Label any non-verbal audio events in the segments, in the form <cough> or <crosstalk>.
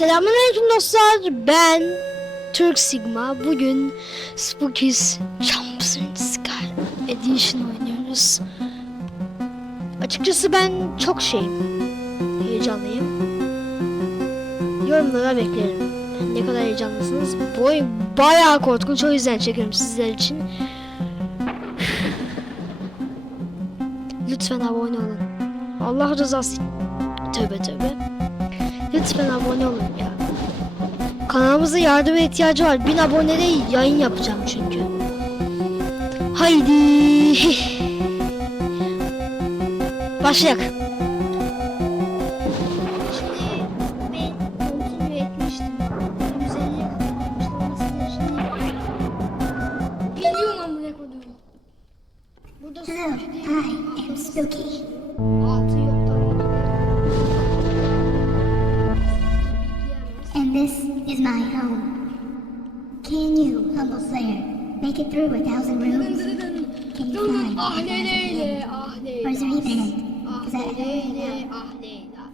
Selamünaleyküm dostlar. Ben Türk Sigma. Bugün Spookies Jumps in Sky Edition oynuyoruz. Açıkçası ben çok şeyim. Heyecanlıyım. Yorumlara beklerim. Ne kadar heyecanlısınız. Bu oyun bayağı korkunç o yüzden çekiyorum sizler için. Lütfen abone olun. Allah rızası. Tövbe tövbe. Lütfen abone olun ya. Kanalımıza yardıma ihtiyacı var. Bin abonede yayın yapacağım çünkü. Haydi. <laughs> Başlayak. Home. Can you, humble slayer, make it through a thousand rooms? Can you fly? Ah Leyla, ah Or is there even Leyla. end? Ah Is that Leyla, ah Leyla.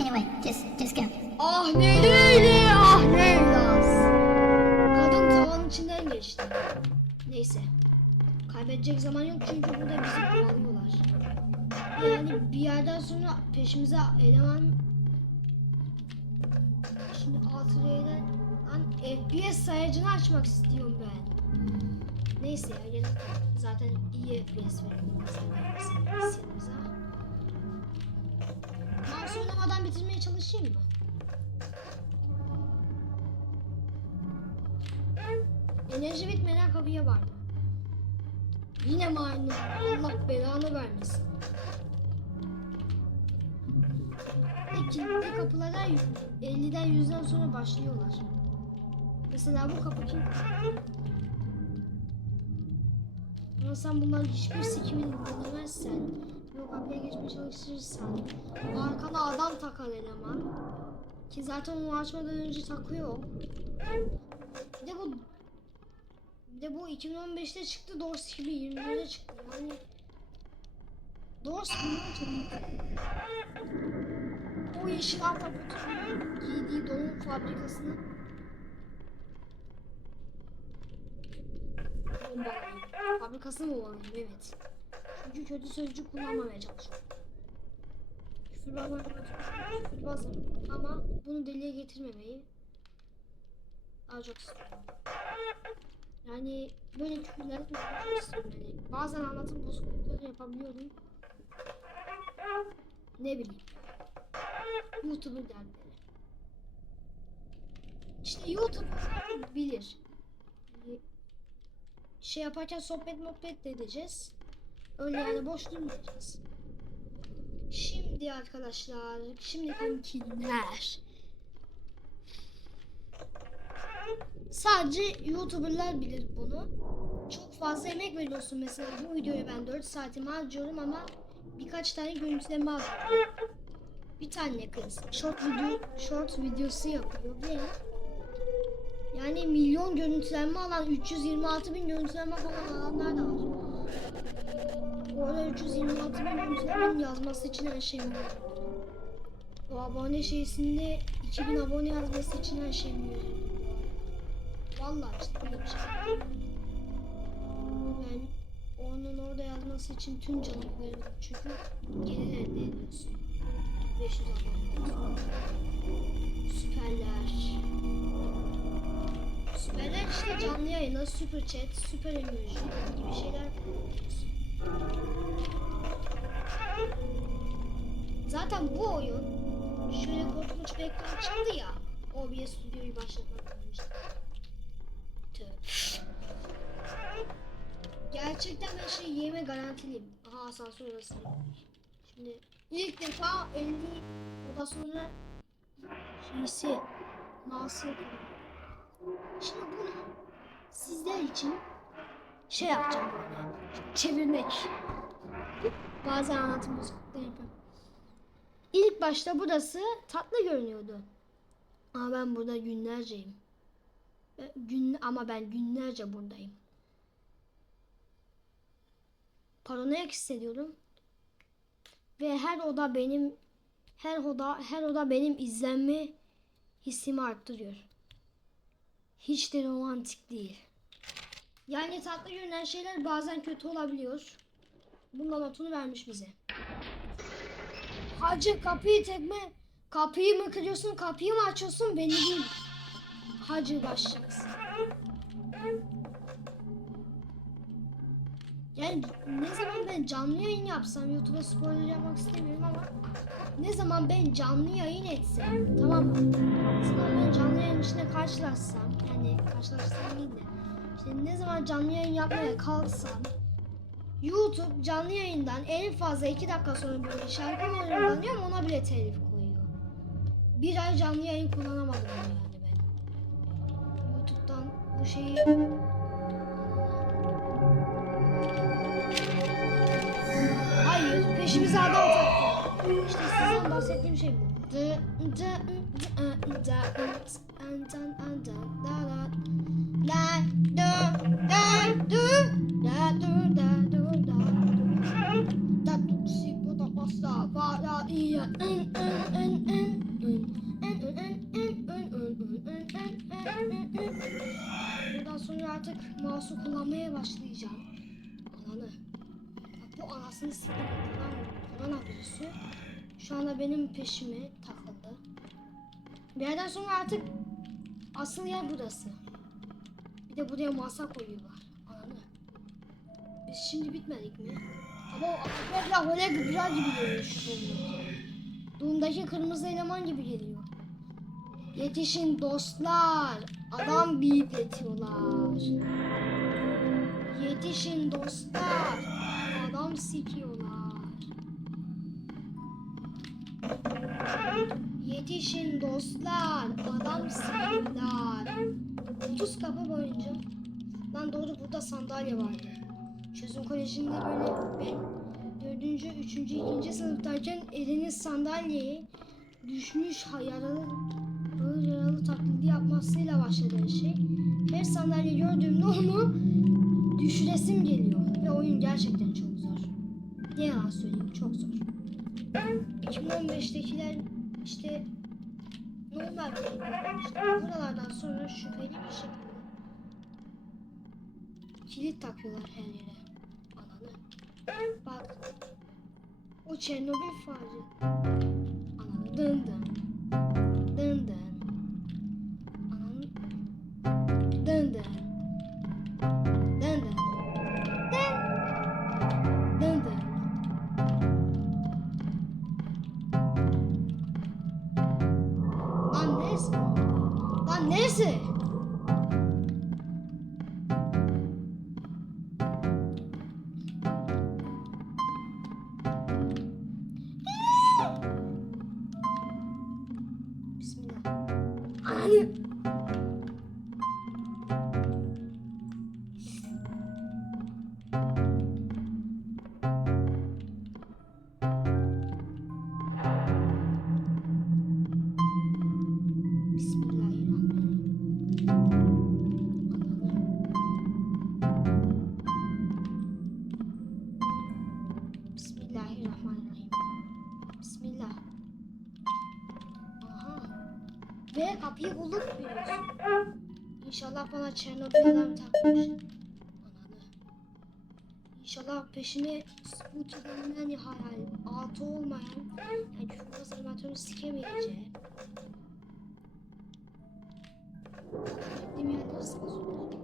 Anyway, just just go. Ah Leyla, ah Leyla. Kadın tavanın içinden geçti. Neyse. Kaybedecek zaman yok çünkü burada bizi kovalıyorlar. Yani bir yerden sonra peşimize eleman Şimdi altı L'den lan FPS sayacını açmak istiyorum ben. Neyse gene zaten iyi FPS veriyor. Mouse bitirmeye çalışayım mı? Enerji bitmeden kapıya vardı. Yine maymun. Allah belanı vermesin. Ve kilitli kapılara 50'den 100'den sonra başlıyorlar. Mesela bu kapı kim? Ama sen bunların hiçbir sikimini dinlemezsen ve kapıya geçmeye çalışırsan arkana adam takar eleman. Ki zaten onu açmadan önce takıyor. Bir de bu bir de bu 2015'te çıktı, Doors 2021'de çıktı. Yani Doors çok iyi. O yeşil ahtapotun giydiği donun fabrikasını bombalayayım. Fabrikasını bombalayayım, evet. Çünkü kötü sözcük kullanmamaya çalışıyorum. Küfürbazım, küfürbazım. Ama bunu deliye getirmemeyi daha çok istiyorum. Yani böyle küfürler istiyorum. Yani bazen anlatım bozuklukları yapabiliyorum. Ne bileyim. YouTuber dertleri. İşte YouTube bilir. Şey yaparken sohbet muhabbet de edeceğiz. Öyle yani boş durmayacağız. Şimdi arkadaşlar, şimdi kankiler. Sadece YouTuber'lar bilir bunu. Çok fazla emek veriyorsun mesela bu videoya ben 4 saatimi harcıyorum ama birkaç tane görüntüleme alıyorum. Bir tane kız short video short videosu yapıyor ve yani milyon görüntülenme alan 326 bin görüntülenme falan alanlar da var. Orada 326 bin görüntülenmenin yazması için her şey var. O abone şeysinde 2000 abone yazması için her şey var. Vallahi böyle bir şey. Yani onun orada yazması için tüm canı veririm. Çünkü gelir elde ediyorsun. 500 abone. Süperler. Süperler işte canlı yayına, super chat, süper emoji gibi şeyler. Zaten bu oyun şöyle korkunç bir ekran çıktı ya. OBS stüdyoyu başlatmak. Tövbe. Gerçekten ben şey yeme garantiliyim. Aha asansör odası. Şimdi ilk defa 50 oda sonra şeysi nasıl Şimdi bunu sizler için şey yapacağım çevirmek. Bazen anlatım bozuklukları yapıyorum. İlk başta burası tatlı görünüyordu. Ama ben burada günlerceyim. Gün, ama ben günlerce buradayım. Paranoyak hissediyorum. Ve her oda benim her oda her oda benim izlenme hissimi arttırıyor. Hiç de romantik değil. Yani tatlı görünen şeyler bazen kötü olabiliyor. Bunun notunu vermiş bize. Hacı kapıyı tekme kapıyı mı kırıyorsun kapıyı mı açıyorsun belli değil. Hacı başlayacaksın. Yani ne zaman ben canlı yayın yapsam YouTube'a spoiler yapmak istemiyorum ama ne zaman ben canlı yayın etsem tamam mı? Ne zaman ben canlı yayın içinde karşılaşsam yani de işte ne zaman canlı yayın yapmaya kalksam YouTube canlı yayından en fazla 2 dakika sonra böyle şarkı mırıldanıyorum ona bile telif koyuyor. Bir ay canlı yayın kullanamadım yani ben. YouTube'dan bu şeyi Hayır, peşimize adam taktı. İşte sizden bahsettiğim şey bu andan andan da da la do da do da do da do da do da do si bu da basa va da iya en en en en Buradan sonra artık mouse'u kullanmaya başlayacağım. Alanı. Bak bu anasını siktir. Korona virüsü. Şu anda benim peşimi takıldı. Bir yerden sonra artık asıl yer burası. Bir de buraya masa koyuyorlar. Ananı. Biz şimdi bitmedik mi? Ama o Akber'le Hole Gübra gibi geliyor şu Doom'daki. Doom'daki kırmızı eleman gibi geliyor. Yetişin dostlar. Adam bipletiyorlar. Yetişin dostlar. Adam sikiyorlar. Yetişin dostlar. Adam sikiyorlar. 30 kapı boyunca. Lan doğru burada sandalye vardı. Çözüm Koleji'nde böyle ben dördüncü, üçüncü, ikinci sınıftayken elini sandalyeye düşmüş yaralı böyle yaralı taklidi yapmasıyla başladı her şey. Her sandalye gördüğümde onu düşüresim geliyor. Ve oyun gerçekten çok zor. Ne yalan söyleyeyim çok zor. 2015'tekiler işte normal. İşte buralardan sonra şüpheli bir şekilde kilit takıyorlar her yere. Ananı. Bak. O Çernobil facia. Ananı dın Çernobil alarm takmış. Ananı. İnşallah peşine Sputnik'den hayal altı olmayan yani küfür animatörü sikemeyeceği Gittiğim yerleri sansürler.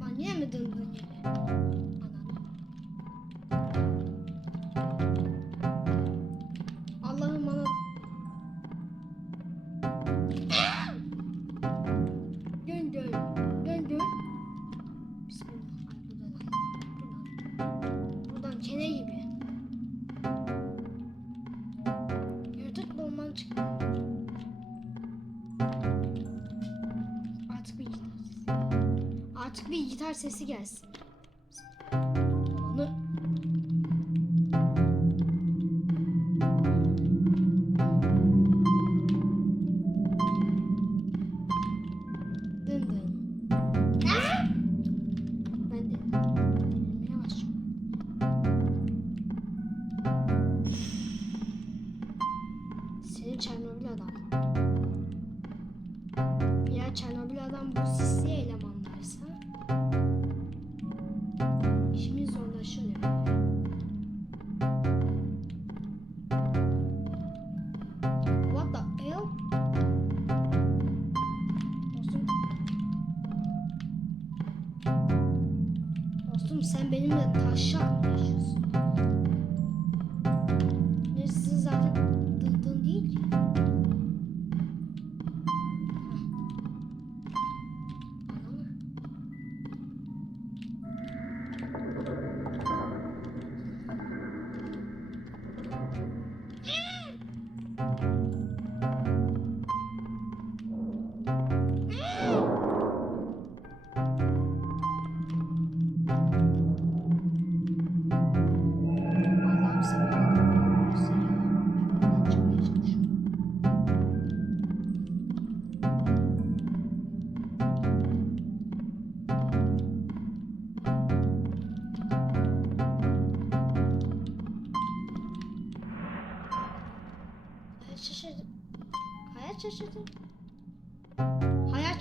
Lan yine mi döndün yere? Sesi gelsin.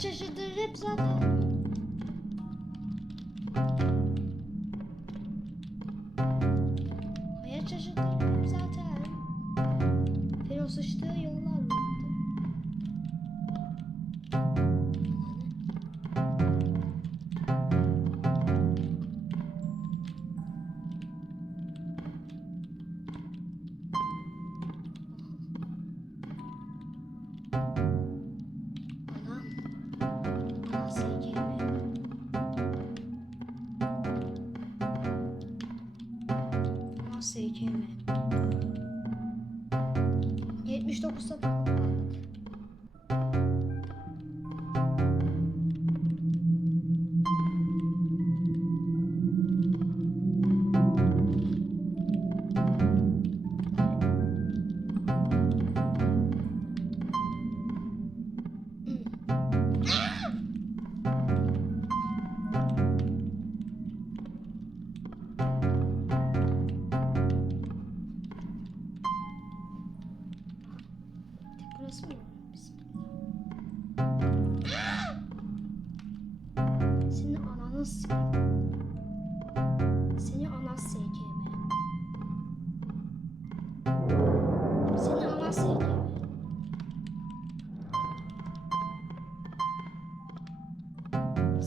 Hayat şaşırdı hep zaten.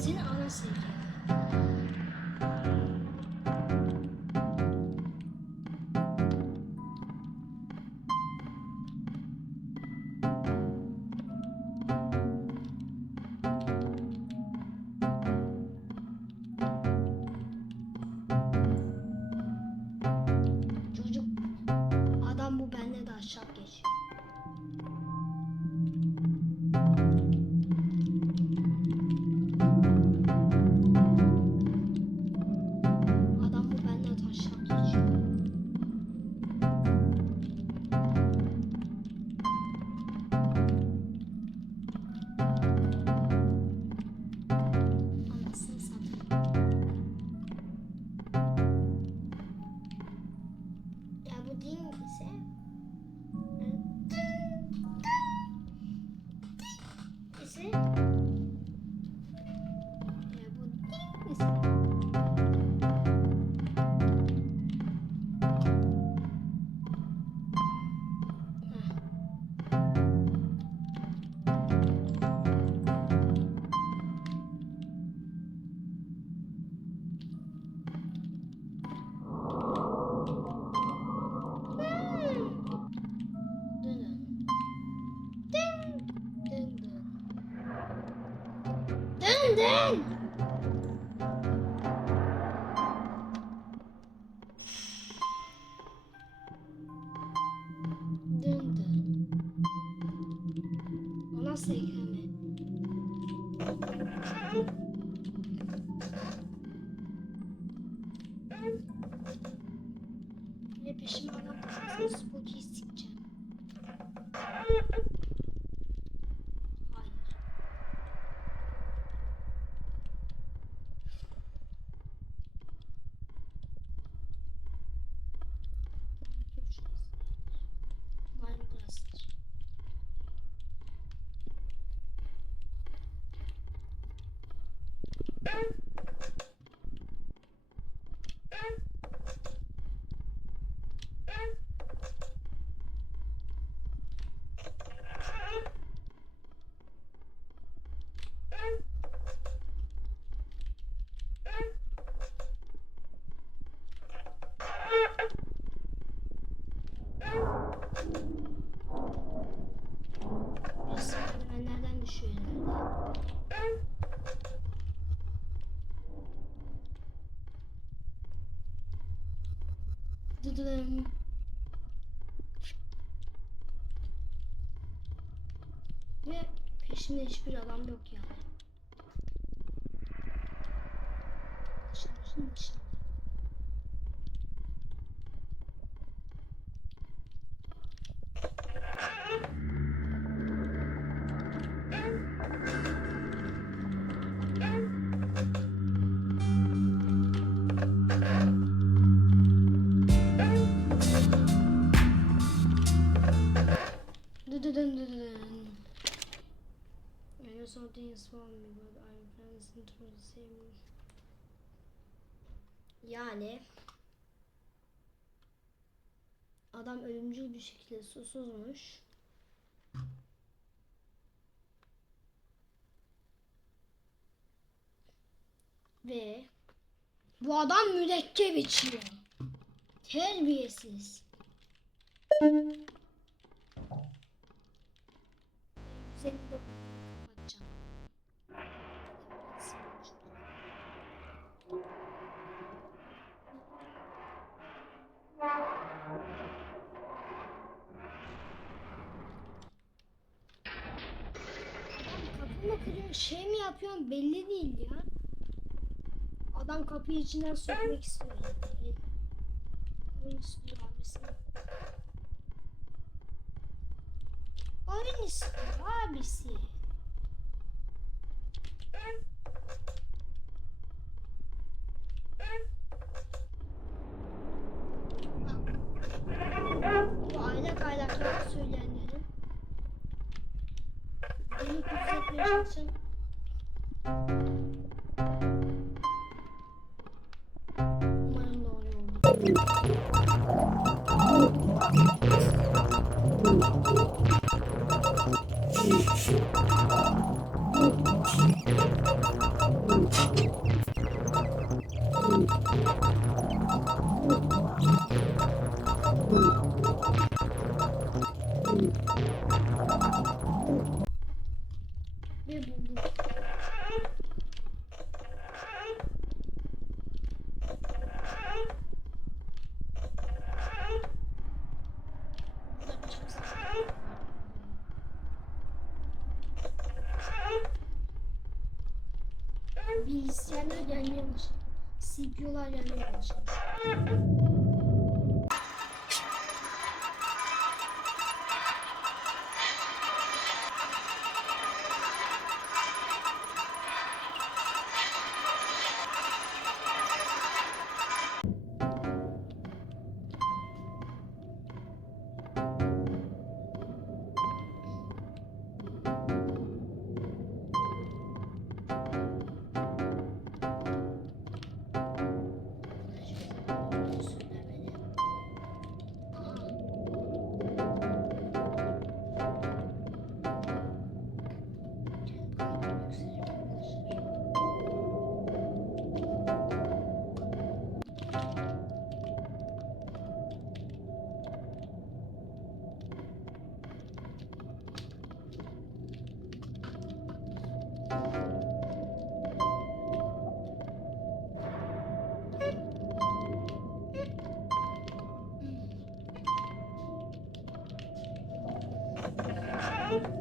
için ana silgi. Building! Dı dın. Ve peşinde hiçbir adam yok yani. Şarjın dışında. Dı Yani adam ölümcül bir şekilde susuzmuş. Ve bu adam mürekkep içiyor. Terbiyesiz. Seni de kapatacağım. Adam kapı mı kırıyor, şey mi yapıyorsun belli değil ya. Adam kapıyı içinden sokmak istiyor. Oyun istiyor abisi. Oyun istiyor abisi. CPU'lar gelmeye başladı.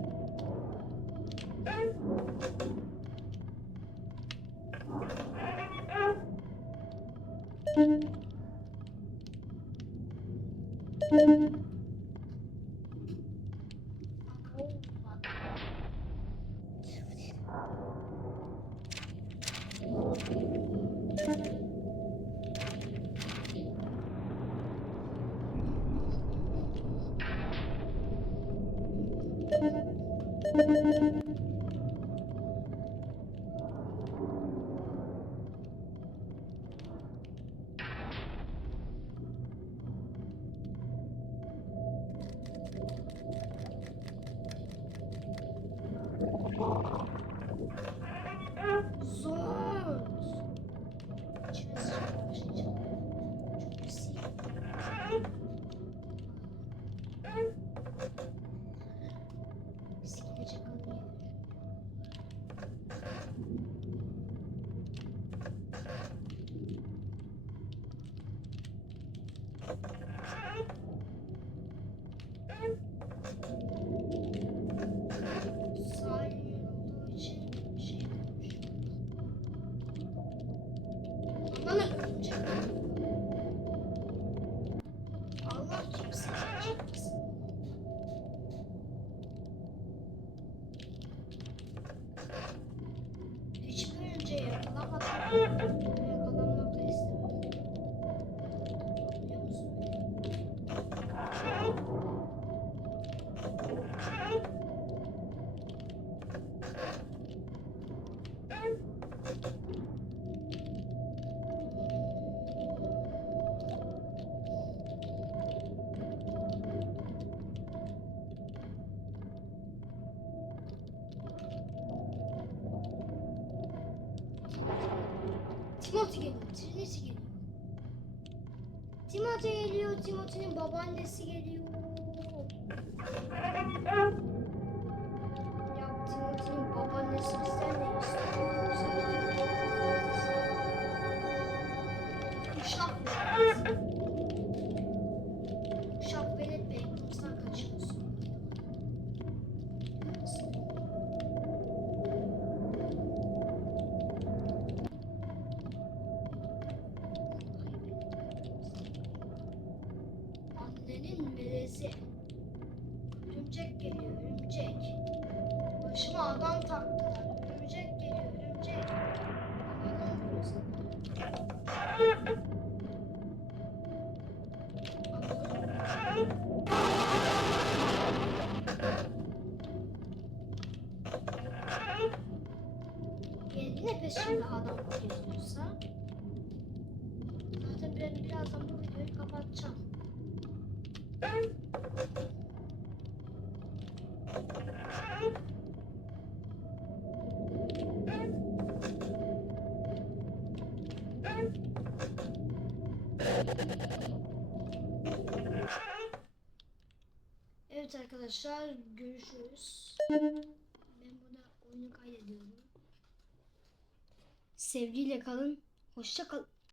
Timothy geliyor. Timothy'nin babaannesi geliyor. Ya Timothy'nin babaannesi bizden ne istiyor? Arkadaşlar görüşürüz. Ben burada oyunu kaydediyorum. Sevgiyle kalın. Hoşça kalın.